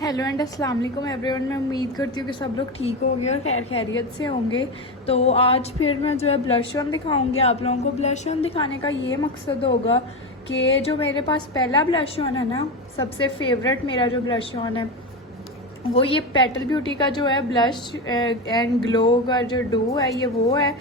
Hello and अस्सलाम वालेकुम everyone. मैं उम्मीद करती हूँ कि सब लोग ठीक होंगे और खैर खैरियत से होंगे। तो आज फिर मैं जो है ब्लश ऑन दिखाऊंगी आप लोगों को। ब्लश ऑन दिखाने का ये मकसद होगा कि जो मेरे पास पहला ब्लश ऑन है ना, सबसे फेवरेट मेरा जो ब्लश ऑन है वो ये पेटल ब्यूटी का जो है ब्लश एंड ग्लो का जो डू है ये वो है।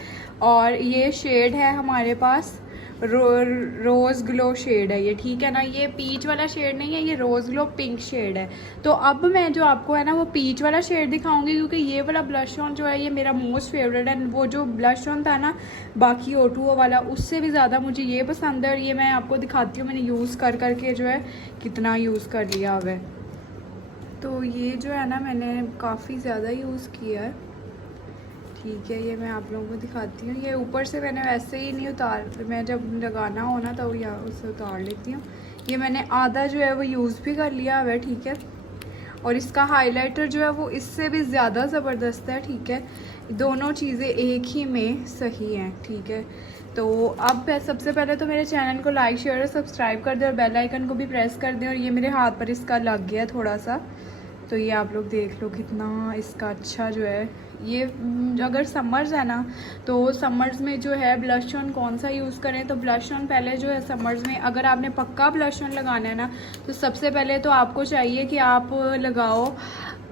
और ये शेड है हमारे पास रोज़ ग्लो शेड है ये, ठीक है ना। ये पीच वाला शेड नहीं है, ये रोज़ ग्लो पिंक शेड है। तो अब मैं जो आपको है ना वो पीच वाला शेड दिखाऊंगी, क्योंकि ये वाला ब्लश ऑन जो है ये मेरा मोस्ट फेवरेट है। वो जो ब्लश ऑन था ना बाकी O2O वाला, उससे भी ज़्यादा मुझे ये पसंद है। और ये मैं आपको दिखाती हूँ मैंने यूज़ कर करके जो है कितना यूज़ कर लिया हुआ है। तो ये जो है ना मैंने काफ़ी ज़्यादा यूज़ किया है, ठीक है। ये मैं आप लोगों को दिखाती हूँ। ये ऊपर से मैंने वैसे ही नहीं उतार, मैं जब लगाना हो ना तो यहाँ उससे उतार लेती हूँ। ये मैंने आधा जो है वो यूज़ भी कर लिया हुआ है, ठीक है। और इसका हाइलाइटर जो है वो इससे भी ज़्यादा ज़बरदस्त है, ठीक है। दोनों चीज़ें एक ही में सही हैं, ठीक है। तो अब सबसे पहले तो मेरे चैनल को लाइक शेयर और सब्सक्राइब कर दें और बेल आइकन को भी प्रेस कर दें। और ये मेरे हाथ पर इसका लग गया थोड़ा सा, तो ये आप लोग देख लो कितना इसका अच्छा जो है ये। अगर समर्स है ना तो समर्स में जो है ब्लश ऑन कौन सा यूज़ करें, तो ब्लश ऑन पहले जो है समर्स में अगर आपने पक्का ब्लश ऑन लगाना है ना तो सबसे पहले तो आपको चाहिए कि आप लगाओ,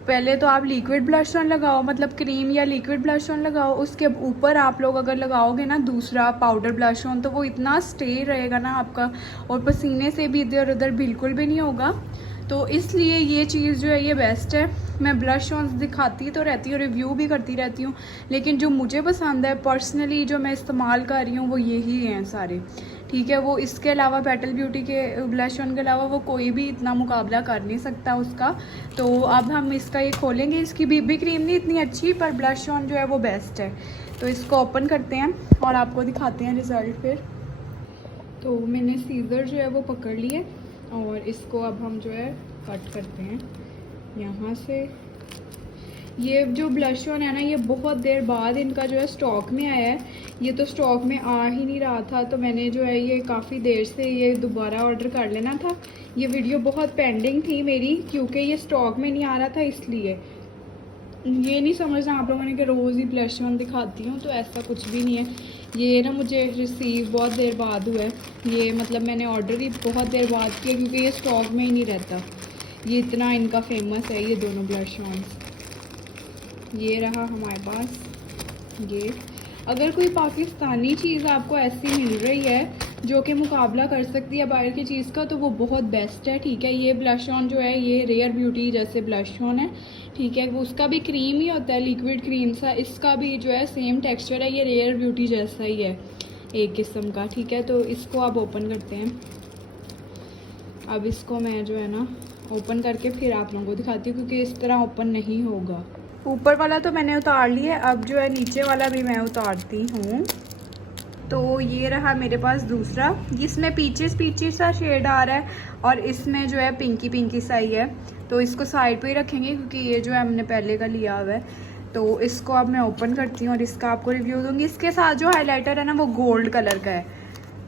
पहले तो आप लिक्विड ब्लश ऑन लगाओ, मतलब क्रीम या लिक्विड ब्लश ऑन लगाओ। उसके ऊपर आप लोग अगर लगाओगे ना दूसरा पाउडर ब्लश ऑन तो वो इतना स्टे रहेगा ना आपका, और पसीने से भी इधर उधर बिल्कुल भी नहीं होगा। तो इसलिए ये चीज़ जो है ये बेस्ट है। मैं ब्लश ऑन दिखाती तो रहती हूँ, रिव्यू भी करती रहती हूँ, लेकिन जो मुझे पसंद है पर्सनली जो मैं इस्तेमाल कर रही हूँ वो यही हैं सारे, ठीक है। वो इसके अलावा पेटल ब्यूटी के ब्लश ऑन के अलावा वो कोई भी इतना मुकाबला कर नहीं सकता उसका। तो अब हम इसका ये खोलेंगे। इसकी बीबी क्रीम नहीं इतनी अच्छी, पर ब्लश ऑन जो है वो बेस्ट है। तो इसको ओपन करते हैं और आपको दिखाते हैं रिज़ल्ट फिर। तो मैंने सीज़र जो है वो पकड़ लिए और इसको अब हम जो है कट करते हैं यहाँ से। ये जो ब्लश ऑन है ना ये बहुत देर बाद इनका जो है स्टॉक में आया है। ये तो स्टॉक में आ ही नहीं रहा था, तो मैंने जो है ये काफ़ी देर से ये दोबारा ऑर्डर कर लेना था। ये वीडियो बहुत पेंडिंग थी मेरी, क्योंकि ये स्टॉक में नहीं आ रहा था। इसलिए ये नहीं समझना आप लोगों ने कि रोज़ ही ब्लश ऑन दिखाती हूँ, तो ऐसा कुछ भी नहीं है। ये ना मुझे रिसीव बहुत देर बाद हुआ है ये, मतलब मैंने ऑर्डर ही बहुत देर बाद किया, क्योंकि ये स्टॉक में ही नहीं रहता। ये इतना इनका फेमस है ये दोनों ब्लश ऑन्स। ये रहा हमारे पास ये। अगर कोई पाकिस्तानी चीज़ आपको ऐसी मिल रही है जो कि मुकाबला कर सकती है बाहर की चीज़ का, तो वो बहुत बेस्ट है, ठीक है। ये ब्लश ऑन जो है ये रेयर ब्यूटी जैसे ब्लश ऑन है, ठीक है। वो उसका भी क्रीम ही होता है, लिक्विड क्रीम सा। इसका भी जो है सेम टेक्सचर है, ये रेयर ब्यूटी जैसा ही है एक किस्म का, ठीक है। तो इसको आप ओपन करते हैं। अब इसको मैं जो है ना ओपन करके फिर आप लोगों को दिखाती हूँ, क्योंकि इस तरह ओपन नहीं होगा। ऊपर वाला तो मैंने उतार लिया, अब जो है नीचे वाला भी मैं उतारती हूँ। तो ये रहा मेरे पास दूसरा, जिसमें पीचेस पीचेस सा शेड आ रहा है और इसमें जो है पिंकी पिंकी सा ही है। तो इसको साइड पे ही रखेंगे, क्योंकि ये जो है हमने पहले का लिया हुआ है। तो इसको अब मैं ओपन करती हूँ और इसका आपको रिव्यू दूंगी। इसके साथ जो हाइलाइटर है ना वो गोल्ड कलर का है।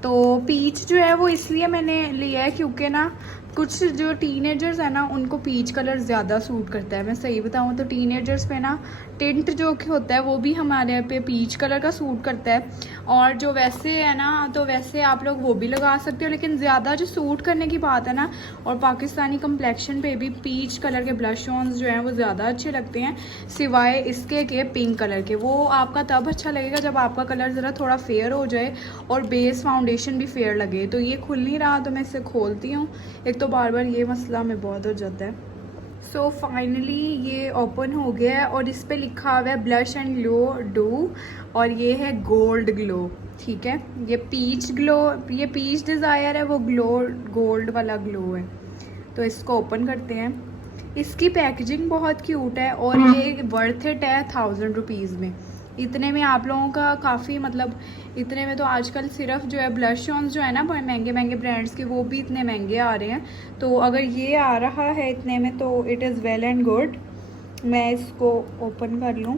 तो पीच जो है वो इसलिए मैंने लिया है क्योंकि ना कुछ जो टीनेजर्स है ना उनको पीच कलर ज़्यादा सूट करता है। मैं सही बताऊँ तो टीनेजर्स पे ना टिंट जो कि होता है वो भी हमारे यहाँ पे पीच कलर का सूट करता है। और जो वैसे है ना तो वैसे आप लोग वो भी लगा सकते हो, लेकिन ज़्यादा जो सूट करने की बात है ना, और पाकिस्तानी कम्प्लेक्शन पे भी पीच कलर के ब्लश ऑन्स जो हैं वो ज़्यादा अच्छे लगते हैं, सिवाय इसके के पिंक कलर के। वो आपका तब अच्छा लगेगा जब आपका कलर ज़रा थोड़ा फेयर हो जाए और बेस फाउंडेशन भी फेयर लगे। तो ये खुल नहीं रहा तो मैं इसे खोलती हूँ, एक तो बार बार ये मसला में बहुत हो जाता है। सो फाइनली ये ओपन हो गया है और इस पे लिखा हुआ है ब्लश एंड ग्लो डू, और ये है गोल्ड ग्लो, ठीक है। ये पीच ग्लो, ये पीच डिज़ायर है, वो ग्लो गोल्ड वाला ग्लो है। तो इसको ओपन करते हैं। इसकी पैकेजिंग बहुत क्यूट है और ये वर्थ इट है 1000 रुपीज़ में। इतने में आप लोगों का काफ़ी, मतलब इतने में तो आजकल सिर्फ जो है ब्लश ऑन्स जो है ना महंगे महंगे ब्रांड्स के वो भी इतने महंगे आ रहे हैं। तो अगर ये आ रहा है इतने में तो it is well and good. मैं इसको ओपन कर लूँ।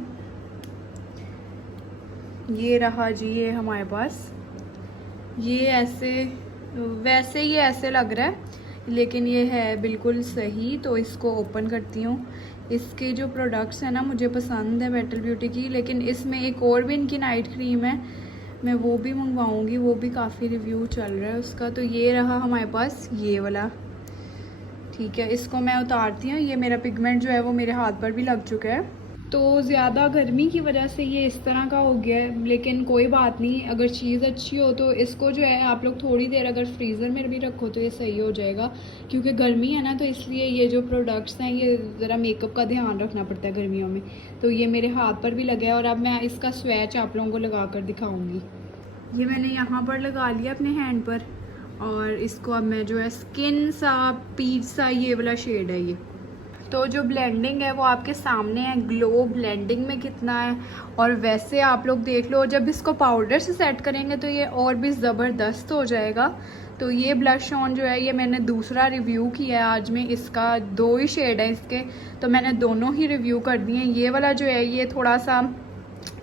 ये रहा जी, ये हमारे पास ये ऐसे, वैसे ये ऐसे लग रहा है। लेकिन ये है बिल्कुल सही। तो इसको ओपन करती हूँ। इसके जो प्रोडक्ट्स हैं ना मुझे पसंद है बेटर ब्यूटी की, लेकिन इसमें एक और भी इनकी नाइट क्रीम है, मैं वो भी मंगवाऊँगी, वो भी काफ़ी रिव्यू चल रहा है उसका। तो ये रहा हमारे पास ये वाला, ठीक है। इसको मैं उतारती हूँ। ये मेरा पिगमेंट जो है वो मेरे हाथ पर भी लग चुका है, तो ज़्यादा गर्मी की वजह से ये इस तरह का हो गया है, लेकिन कोई बात नहीं। अगर चीज़ अच्छी हो तो इसको जो है आप लोग थोड़ी देर अगर फ्रीज़र में भी रखो तो ये सही हो जाएगा, क्योंकि गर्मी है ना, तो इसलिए ये जो प्रोडक्ट्स हैं ये ज़रा मेकअप का ध्यान रखना पड़ता है गर्मियों में। तो ये मेरे हाथ पर भी लगा है और अब मैं इसका स्वैच आप लोगों को लगा कर दिखाऊँगी। ये मैंने यहाँ पर लगा लिया अपने हैंड पर, और इसको अब मैं जो है स्किन सा पीच सा ये वाला शेड है ये। तो जो ब्लेंडिंग है वो आपके सामने है, ग्लो ब्लेंडिंग में कितना है। और वैसे आप लोग देख लो, जब इसको पाउडर से सेट करेंगे तो ये और भी ज़बरदस्त हो जाएगा। तो ये ब्लश ऑन जो है ये मैंने दूसरा रिव्यू किया है आज में, इसका 2 ही शेड है इसके, तो मैंने दोनों ही रिव्यू कर दिए। ये वाला जो है ये थोड़ा सा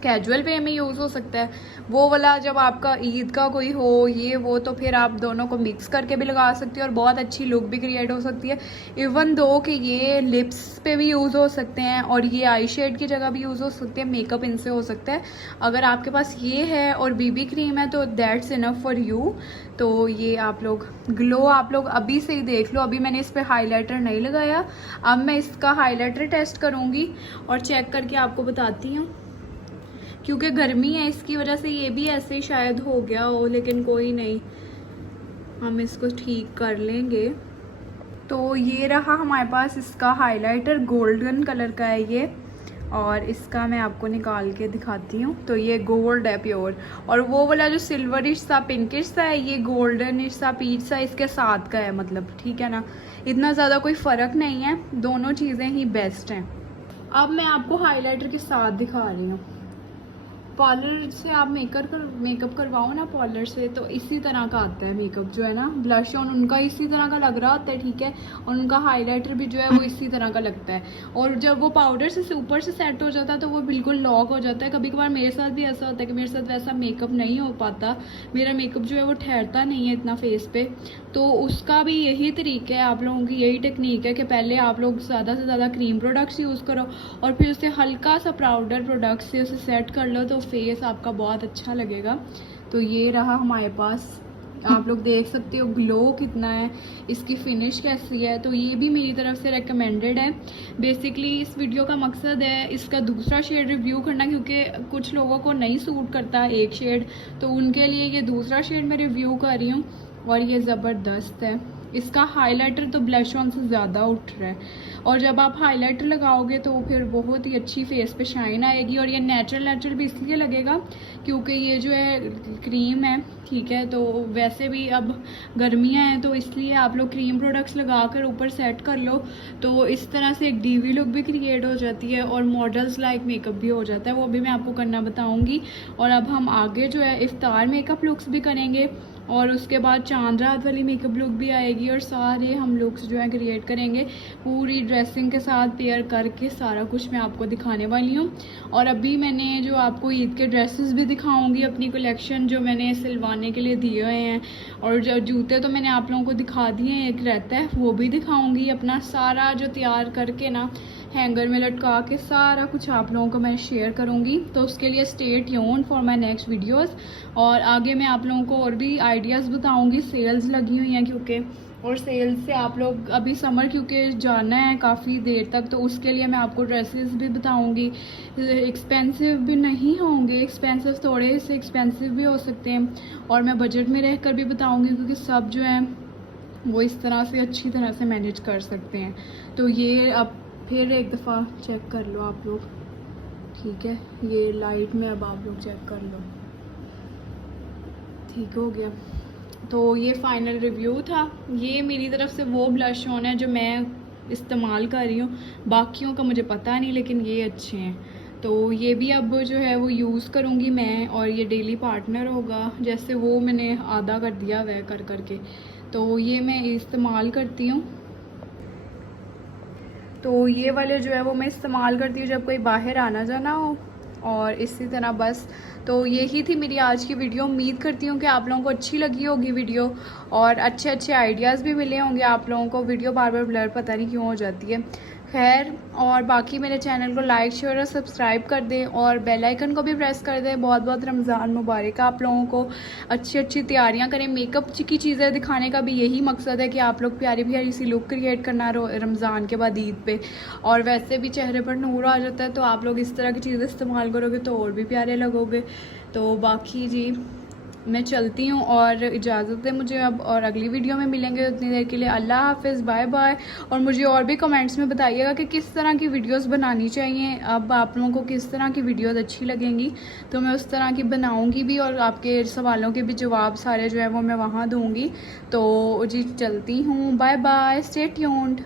कैजुअल वे में यूज़ हो सकता है, वो वाला जब आपका ईद का कोई हो ये वो, तो फिर आप दोनों को मिक्स करके भी लगा सकती हो और बहुत अच्छी लुक भी क्रिएट हो सकती है। इवन दो कि ये लिप्स पे भी यूज़ हो सकते हैं और ये आई शेड की जगह भी यूज़ हो सकती है, मेकअप इनसे हो सकता है। अगर आपके पास ये है और बीबी क्रीम है तो दैट्स इनफ फॉर यू। तो ये आप लोग ग्लो आप लोग अभी से ही देख लो। अभी मैंने इस पर हाईलाइटर नहीं लगाया, अब मैं इसका हाईलाइटर टेस्ट करूँगी और चेक करके आपको बताती हूँ, क्योंकि गर्मी है इसकी वजह से ये भी ऐसे ही शायद हो गया हो, लेकिन कोई नहीं, हम इसको ठीक कर लेंगे। तो ये रहा हमारे पास इसका हाइलाइटर, गोल्डन कलर का है ये, और इसका मैं आपको निकाल के दिखाती हूँ। तो ये गोल्ड है प्योर, और वो वाला जो सिल्वरिश सा पिंकिश सा है ये गोल्डनिश सा पीच सा इसके साथ का है, मतलब ठीक है ना, इतना ज़्यादा कोई फ़र्क नहीं है, दोनों चीज़ें ही बेस्ट हैं। अब मैं आपको हाइलाइटर के साथ दिखा रही हूँ। पार्लर से आप मेकअप करवाओ ना पार्लर से, तो इसी तरह का आता है मेकअप जो है ना, ब्लश ऑन उनका इसी तरह का लग रहा होता है, ठीक है, और उनका हाइलाइटर भी जो है वो इसी तरह का लगता है। और जब वो पाउडर से ऊपर से सेट हो जाता है तो वो बिल्कुल लॉक हो जाता है। कभी कभार मेरे साथ भी ऐसा होता है कि मेरे साथ वैसा मेकअप नहीं हो पाता, मेरा मेकअप जो है वो ठहरता नहीं है इतना फेस पे, तो उसका भी यही तरीका है, आप लोगों की यही टेक्निक है कि पहले आप लोग ज़्यादा से ज़्यादा क्रीम प्रोडक्ट्स यूज़ करो और फिर उसे हल्का सा पाउडर प्रोडक्ट से उसे सेट कर लो, तो फेस आपका बहुत अच्छा लगेगा। तो ये रहा हमारे पास, आप लोग देख सकते हो ग्लो कितना है, इसकी फिनिश कैसी है। तो ये भी मेरी तरफ से रेकमेंडेड है। बेसिकली इस वीडियो का मकसद है इसका दूसरा शेड रिव्यू करना, क्योंकि कुछ लोगों को नहीं सूट करता एक शेड, तो उनके लिए ये दूसरा शेड मैं रिव्यू कर रही हूँ और ये ज़बरदस्त है। इसका हाइलाइटर तो ब्लश ऑन से ज़्यादा उठ रहा है, और जब आप हाइलाइटर लगाओगे तो फिर बहुत ही अच्छी फेस पे शाइन आएगी। और ये नेचुरल भी इसलिए लगेगा क्योंकि ये जो है क्रीम है, ठीक है, तो वैसे भी अब गर्मियाँ हैं तो इसलिए आप लोग क्रीम प्रोडक्ट्स लगाकर ऊपर सेट कर लो, तो इस तरह से एक डीवी लुक भी क्रिएट हो जाती है और मॉडल्स लाइक मेकअप भी हो जाता है, वो भी मैं आपको करना बताऊँगी। और अब हम आगे जो है इफ्तार मेकअप लुक्स भी करेंगे और उसके बाद चांद रात वाली मेकअप लुक भी आएगी, और सारे हम लुक्स जो है क्रिएट करेंगे पूरी ड्रेसिंग के साथ पेयर करके, सारा कुछ मैं आपको दिखाने वाली हूँ। और अभी मैंने जो आपको ईद के ड्रेसेस भी दिखाऊंगी, अपनी कलेक्शन जो मैंने सिलवाने के लिए दिए हुए हैं, और जो जूते तो मैंने आप लोगों को दिखा दिए हैं, एक रहता है वो भी दिखाऊँगी, अपना सारा जो तैयार करके ना हैंगर में लटका के सारा कुछ आप लोगों को मैं शेयर करूंगी। तो उसके लिए stay tuned for my next videos, और आगे मैं आप लोगों को और भी आइडियाज़ बताऊंगी। सेल्स लगी हुई हैं क्योंकि, और सेल्स से आप लोग अभी समर क्योंकि जाना है काफ़ी देर तक, तो उसके लिए मैं आपको ड्रेसेस भी बताऊंगी। एक्सपेंसिव भी नहीं होंगे, एक्सपेंसिव थोड़े से एक्सपेंसिव भी हो सकते हैं, और मैं बजट में रहकर भी बताऊँगी, क्योंकि सब जो है वो इस तरह से अच्छी तरह से मैनेज कर सकते हैं। तो ये अब फिर एक दफ़ा चेक कर लो आप लोग, ठीक है, ये लाइट में अब आप लोग चेक कर लो, ठीक हो गया। तो ये फाइनल रिव्यू था। ये मेरी तरफ से वो ब्लश ऑन है जो मैं इस्तेमाल कर रही हूँ, बाकियों का मुझे पता नहीं, लेकिन ये अच्छे हैं। तो ये भी अब जो है वो यूज़ करूँगी मैं, और ये डेली पार्टनर होगा, जैसे वो मैंने आधा कर दिया वह कर करके, तो ये मैं इस्तेमाल करती हूँ। तो ये वाले जो है वो मैं इस्तेमाल करती हूँ जब कोई बाहर आना जाना हो, और इसी तरह बस। तो यही थी मेरी आज की वीडियो। उम्मीद करती हूँ कि आप लोगों को अच्छी लगी होगी वीडियो और अच्छे अच्छे आइडियाज़ भी मिले होंगे आप लोगों को। वीडियो बार बार ब्लर पता नहीं क्यों हो जाती है। खैर, और बाकी मेरे चैनल को लाइक शेयर और सब्सक्राइब कर दें और बेल आइकन को भी प्रेस कर दें। बहुत बहुत रमज़ान मुबारक आप लोगों को। अच्छी अच्छी तैयारियां करें। मेकअप की चीज़ें दिखाने का भी यही मकसद है कि आप लोग प्यारी प्यारी सी लुक क्रिएट करना रमज़ान के बाद ईद पे। और वैसे भी चेहरे पर नूर आ जाता है, तो आप लोग इस तरह की चीज़ें इस्तेमाल करोगे तो और भी प्यारे लगोगे। तो बाकी जी मैं चलती हूँ और इजाज़त है मुझे अब, और अगली वीडियो में मिलेंगे। उतनी देर के लिए अल्लाह हाफ़िज़, बाय बाय। और मुझे और भी कमेंट्स में बताइएगा कि किस तरह की वीडियोस बनानी चाहिए। अब आप लोगों को किस तरह की वीडियोस अच्छी लगेंगी तो मैं उस तरह की बनाऊँगी भी, और आपके सवालों के भी जवाब सारे जो है वो मैं वहाँ दूँगी। तो जी चलती हूँ, बाय बाय, स्टे ट्यून्ड।